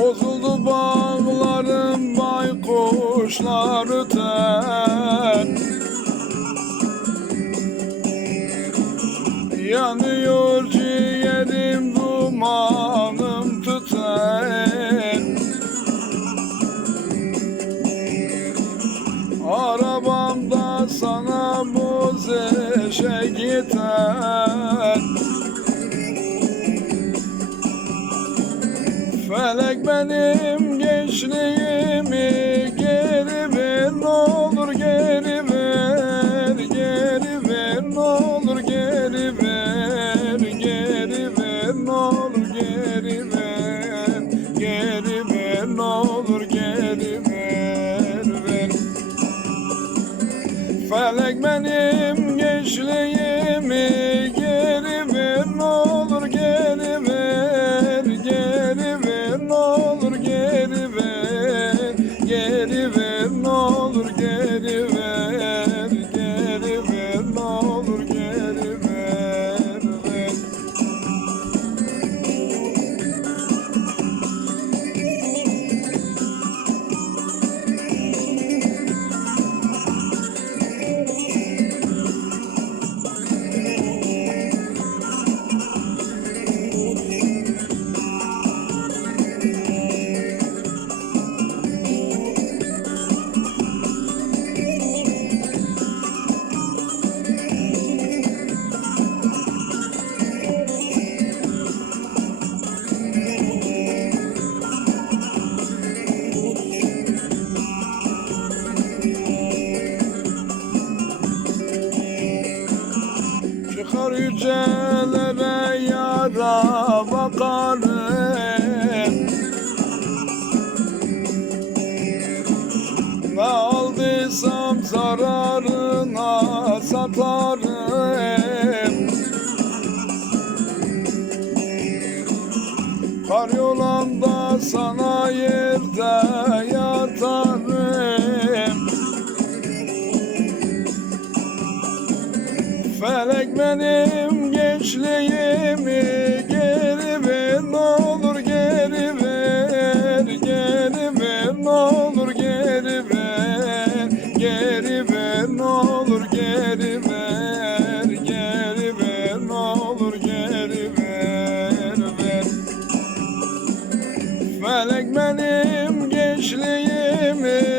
Bal bağlarım baykuşlar öter Yanıyor ciğerim dumanım tüter. Arabamda sana muz eşek yeter benim gençliğimi yücelere yara bakarım. Ne aldıysam zararına satarım. Kar yolanda sana yerde yatarım Felek benim gençliğimi geri ver ne olur geri ver geri ver ne olur geri ver geri ver ne olur geri ver geri ver ne olur geri ver ver. Felek benim gençliğimi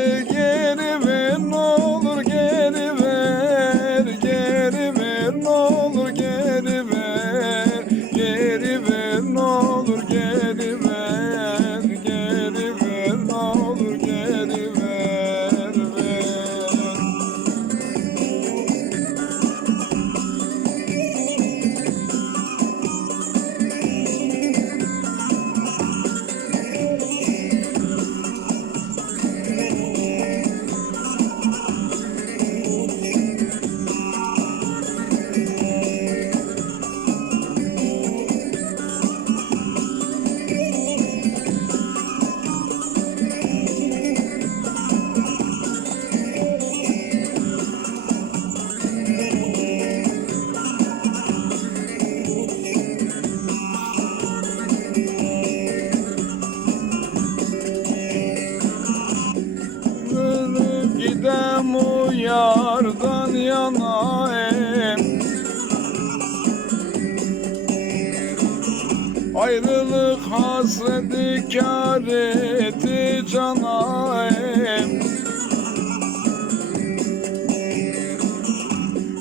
gidem o yardan yanayım Ayrılık hasreti kâr etti canayım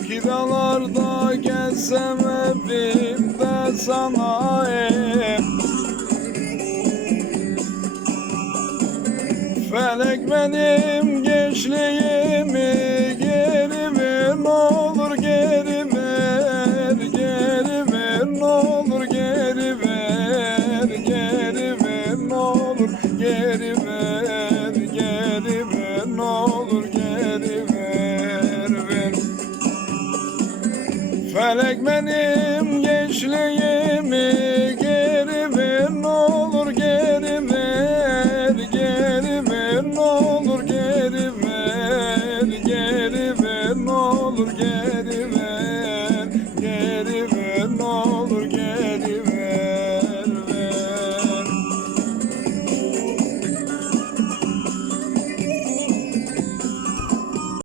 Kiralarda gelsem evimde sanayım Felek benim gençliğimi geri ver ne olur geri ver geri ver ne olur geri ver geri ver ne olur geri ver geri ver ne olur geri ver ver. Felek benim gençliğimi